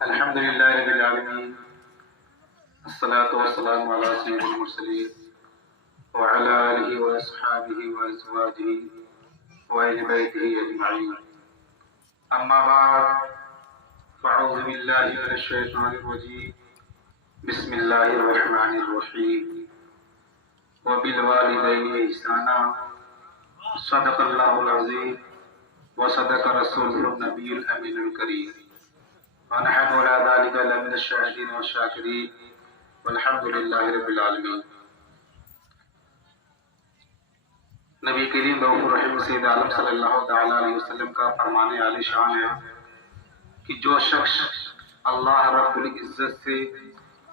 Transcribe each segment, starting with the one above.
الحمد لله رب العالمين الصلاة والسلام على سيد المرسلين وعلى آله وأصحابه وأزواجه وأهل بيته أجمعين أما بعد فأعوذ بالله من الشيطان الرجيم بسم الله الرحمن الرحيم وبالوالدين إحسانا صدق الله العظيم وصدق رسوله النبي الأمين الكريم ونحن على ذلك لمن الشاهدين والشاكرين والحمد لله رب العالمين. نبی کریم رؤوف الرحیم سید عالم صلی اللہ تعالی علیہ وسلم کا فرمان عالی شان ہے کہ جو شخص اللہ رب العزت سے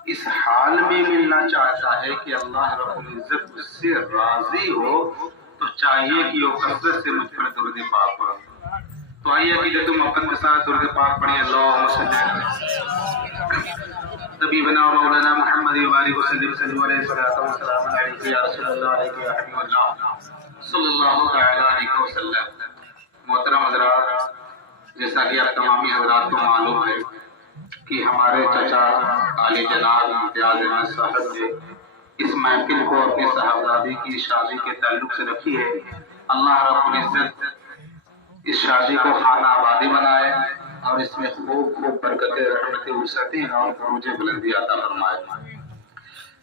اس حال میں ملنا چاہتا ہے کہ اللہ رب العزت اس سے راضی ہو تو چاہیے کہ وہ کثرت سے مجھ پر درود پاک پڑھے. تو آئیے عقیدت محبت کے ساتھ درود پاک پڑھیں. اللہم صلی طبیبنا و مولانا محمد وآلہ وسلم صلی اللہ علیہ وسلم یا رسول اللہ علیہ یا حبیب اللہ صلی اللہ تعالی علیہ وسلم. محترم حضرات، جیسا کہ آپ تمامی حضرات کو معلوم ہے کہ ہمارے چچا علی جناب امتیاز احمد صاحب نے اس محفل کو اپنی صاحبزادی کی شادی کے تعلق سے رکھی ہے. اللہ رب العزت اس شادی کو خانہ آبادی بنائے اور اس میں خوب برکتیں رحمتیں وسعتیں اور عروج بلندی عطا فرمائے.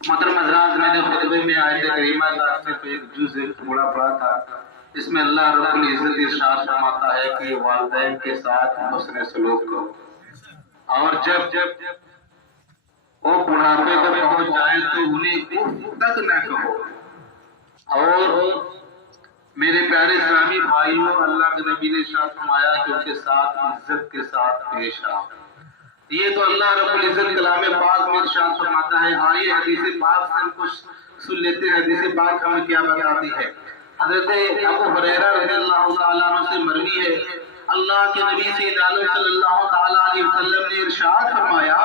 محترم حضرات، میں نے خطبے میں آیت کریمہ کا صرف ایک جزء ٹکڑا پڑھا تھا. اس میں اللہ رب العزت ارشاد فرماتا ہے کہ والدین کے ساتھ حسن سلوک کرو اور جب وہ بڑھاپے کو پہنچ جائیں تو انہیں اف تک نہ کہو. اور میرے پیارے اسلامی بھائیوں، اللہ کے نبی نے ارشاد فرمایا کہ ان کے ساتھ عزت کے ساتھ پیش آؤ. یہ تو اللہ رب العزت کلام پاک میں ارشاد فرماتا ہے. آئیے حدیث پاک سے ہم کچھ سن لیتے ہیں. حدیث پاک ہمیں کیا بتاتی ہے؟ حضرت ابو ہریرہ رضی اللہ تعالیٰ عنہ سے مروی ہے، اللہ کے نبی سید عالم صلی اللہ تعالیٰ علیہ وسلم نے ارشاد فرمایا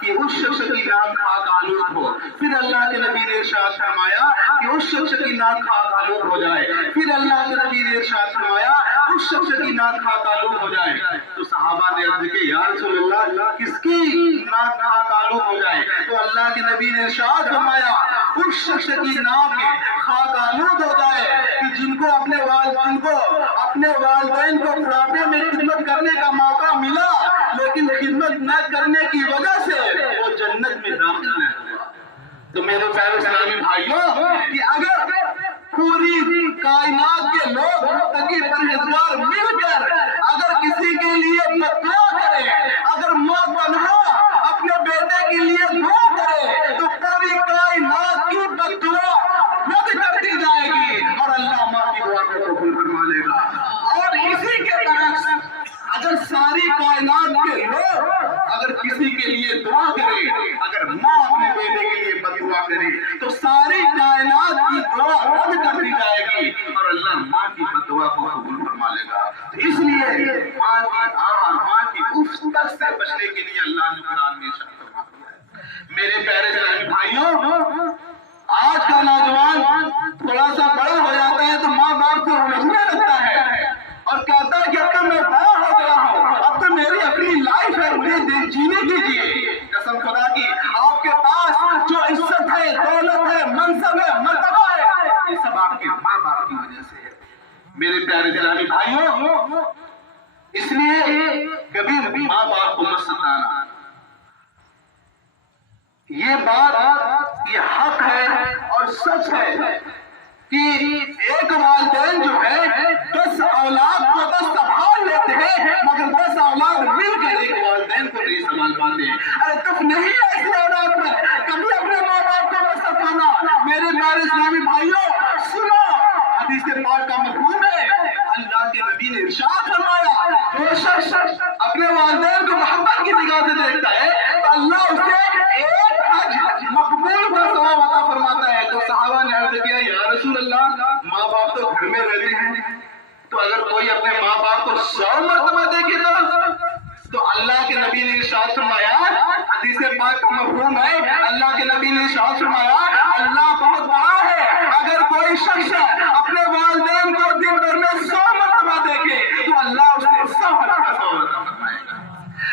کہ اس شخص کی ناک خاک آلود ہو. پھر اللہ کے نبی نے ارشاد فرمایا کہ اس شخص کی ناک خاک آلود ہو جائے. پھر اللہ کے نبی نے ارشاد فرمایا اس شخص کی ناک خاک آلود ہو جائے. تو صحابہ نے عرض کی یا رسول اللہ کس کی ناک خاک آلود ہو جائے؟ تو اللہ کے نبی نے ارشاد فرمایا اس شخص کی ناک خاک آلود ہو جائے کہ جن کو اپنے والدین کو بڑھاپے میں خدمت کرنے کا موقع ملا لیکن خدمت نہ کرنے کی وجہ سے وہ جنت میں داخل نہ ہوا. تو میرے پیارے اسلامی بھائیوں، کہ اگر پوری کائنات کے لوگ متقی پرہیزگار مل کر اگر کسی کے لیے دعا کرے، اگر ماں تنہا اپنے بیٹے کے لیے دعا کرے تو پوری کائنات کی بددعا رد کر دی جائے گی اور اللہ ماں کی دعا کو قبول فرما لے گا. اور اسی کے برعکس اگر ساری کائنات کے لوگ اگر کسی کے لیے دعا کرے، اگر ماں اپنے بیٹے کے لیے بددعا کرے تو ساری کائنات کی دعا رد کر دی جائے گی اور اللہ ماں کی بددعا کو قبول فرما لے گا. اس لیے ماں کی آہ، ماں کی اف سے بچنے کے لیے اللہ نے قرآن میں ارشاد فرما دیا ہے. میرے پیارے اسلامی بھائیوں، آج کا نوجوان تھوڑا سا بڑا ہو جاتا ہے تو ماں باپ سے الجھنے لگتا ہے اور کہتا ہے کہ اب تو میں بڑا ہو گیا ہوں، اب تو میری اپنی لائف ہے، مجھے جینے دیجیے. قسم خدا کی، آپ کے پاس جو عزت ہے، دولت ہے، منصب ہے، مرتبہ ہے، یہ سب آپ کے ماں باپ کی وجہ سے ہے. میرے پیارے اسلامی بھائیوں، اس لیے کبھی ماں باپ کو مت ستانا. یہ بات، یہ حق ہے اور سچ ہے کہ ایک والدین جو ہے 10 اولاد کو 10 سنبھال لیتے ہیں مگر 10 اولاد مل کر ایک والدین کو نہیں سنبھال پاتے. ارے تف نہیں ہے ایسی اولاد میں، کبھی اپنے ماں باپ کو مت ستانا. میرے پیارے اسلامی بھائیوں سنو، حدیث پاک کا مفہوم ہے. اللہ کے نبی نے ارشاد فرمایا جو شخص اپنے والدین کو محبت کی نگاہ سے دیکھتا ہے تو اللہ اسے ایک حج مقبول کا ثواب عطا فرماتا ہے. تو صحابہ نے عرض کیا یا رسول اللہ ماں باپ تو گھر میں رہتے ہیں، تو اگر کوئی اپنے ماں باپ کو 100 مرتبہ دیکھے تو اللہ کے نبی نے ارشاد فرمایا، حدیث پاک کا مفہوم ہے، اللہ کے نبی نے ارشاد فرمایا اللہ بہت بڑا ہے. اگر کوئی شخص اپنے والدین کو دن بھر میں 100 مرتبہ دیکھے تو اللہ اسے 100 مرتبہ ثواب عطا فرمائے گا.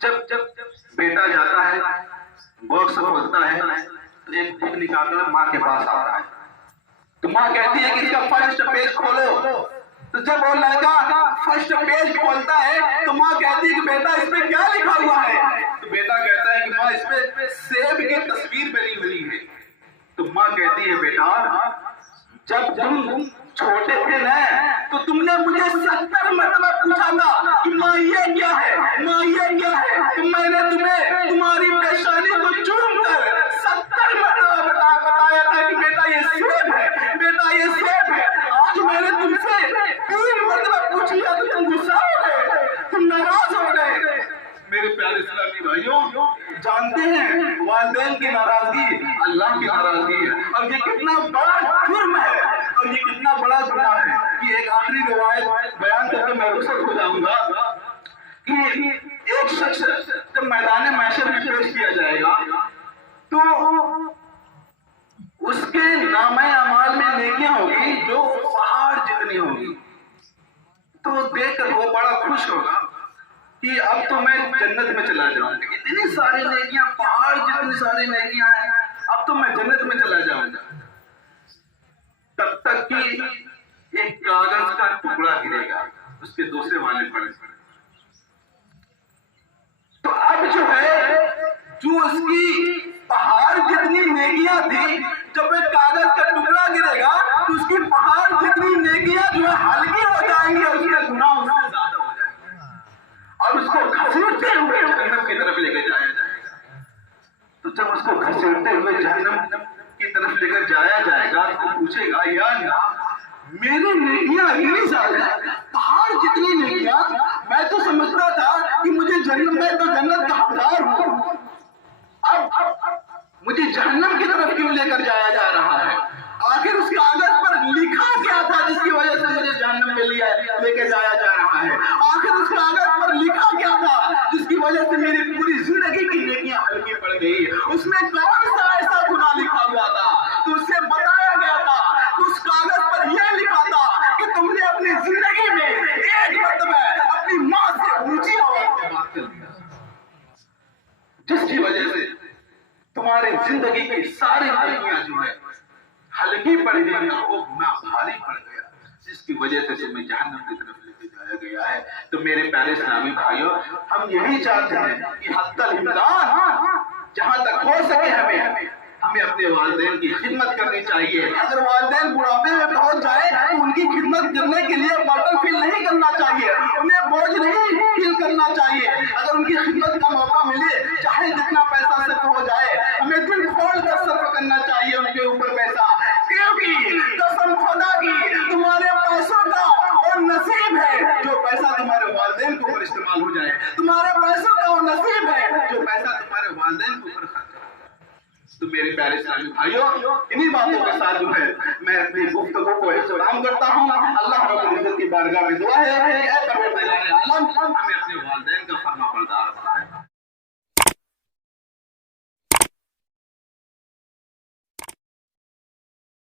جب بیٹا جاتا ہے باکس کھولتا ہے تو ایک بک نکال کر ماں کے پاس آتا ہے تو ماں کہتی ہے کہ اس کا فرسٹ پیج کھولو. تو جب وہ لڑکا فرسٹ پیج کھولتا ہے تو ماں کہتی ہے کہ بیٹا اس پہ کیا لکھا ہوا ہے؟ تو بیٹا کہتا ہے کہ ماں اس پہ سیب کی تصویر بنی ہوئی ہے. تو ماں کہتی ہے بیٹا جب تم چھوٹے تھے نا تو تم نے مجھے 70 مرتبہ پوچھا تھا کہ ماں یہ کیا ہے، ماں یہ کیا ہے، تو میں نے تمہیں تمہاری پیشانی کو چوم کر 70 مرتبہ بتایا تھا کہ بیٹا یہ سیب ہے، بیٹا یہ سیب ہے. آج میں نے تم سے 3 مرتبہ پوچھ لیا تو تم غصہ ہو گئے، تم ناراض ہو گئے. میرے پیارے اسلامی بھائیوں، جانتے ہیں والدین کی ناراضگی اللہ کی ناراضگی ہے اور یہ کتنا بڑا جرم ہے اور یہ کتنا بڑا گناہ ہے. کہ ایک آخری روایت بیان کر کے میں رخصت ہو جاؤں گا کہ ایک شخص جب میدان محشر میں پیش کیا جائے گا تو اس کے نامہ اعمال میں نیکیاں ہوگی جو پہاڑ جتنی ہوگی. تو دیکھ کر وہ بڑا خوش ہوگا کہ اب تو میں جنت میں چلا جاؤں گا. اتنی ساری نیکیاں، پہاڑ جتنی ساری نیکیاں ہیں، اب تو میں جنت میں چلا جاؤں گا. تب تک کہ ایک کاغذ کا ٹکڑا گرے گا اس کے دوسرے والے پڑے. تو اب جو ہے جو اس کی پہاڑ جتنی نیکیاں تھی، جب ایک کاغذ کا ٹکڑا گرے گا تو اس کی پہاڑ جتنی نیکیاں جو ہے ہلکی ہو جائیں گی اور اس کے گناہ اس سے زیادہ ہو جائیں گے اور اس کو گھسیٹتے ہوئے جہنم کی طرف لے کے جایا جائے گا. تو جب اس کو گھسیٹتے ہوئے جہنم کی طرف لے کر جایا جائے گا تو پوچھے گا یا اللہ میری نیکیاں اتنی زیادہ، پہاڑ جتنی نیکیاں، میں تو سمجھتا تھا کہ مجھے جنت کا حقدار ہوں، اب مجھے جہنم کی طرف کیوں لے کر جایا جا رہا ہے؟ آخر اس کاغذ پر لکھا کیا تھا جس کی وجہ سے مجھے جہنم میں لے کے جایا جا رہا ہے؟ آخر اس کاغذ پر لکھا کیا تھا جس کی وجہ سے میری پوری زندگی کی نیکیاں ہلکی پڑ گئی؟ اس میں کون سا ایسا گناہ لکھا ہوا تھا تو اس سے بتایا گیا تھا؟ اس کاغذ پر یہ لکھا تھا کہ تم نے اپنی زندگی میں ایک مرتبہ اپنی ماں سے اونچی آواز میں بات کر دیا، جس کی وجہ سے تمہارے زندگی کی ساری نیکیاں جو ہے ہلکی پڑ گئی اور وہ گناہ بھاری پڑ گیا، جس کی وجہ سے تمہیں جہنم کی طرف لے کے جایا گیا ہے. تو میرے پیارے اسلامی بھائیوں، ہم یہی چاہتے ہیں کہ حتی الامکان جہاں تک ہو سکے ہمیں اپنے والدین کی خدمت کرنی چاہیے. اگر والدین بڑھاپے میں پہنچ جائے تو ان کی خدمت کرنے کے لیے برڈن فیل نہیں کرنا چاہیے، انہیں بوجھ نہیں فیل کرنا چاہیے. اگر ان کی خدمت کا موقع ملے چاہے جتنا پیسہ صرف ہو جائے، ہمیں دل کھول کر صرف کرنا چاہیے ان کے اوپر پیسہ. کیونکہ قسم خدا کی تمہارے پیسوں کا اور نصیب ہے جو پیسہ تمہارے والدین کے اوپر استعمال ہو جائے، تمہارے پیسوں کا وہ نصیب ہے جو پیسہ تمہارے والدین کے اوپر خرچ. تو میرے پیارے اسلامی بھائیوں، انہی باتوں کے ساتھ جو ہے میں اپنی گفتگو کو اختتام کرتا ہوں. اللہ رب العزت کی بارگاہ میں دعا ہے کہ اے پروردگار عالم ہمیں اپنے والدین کا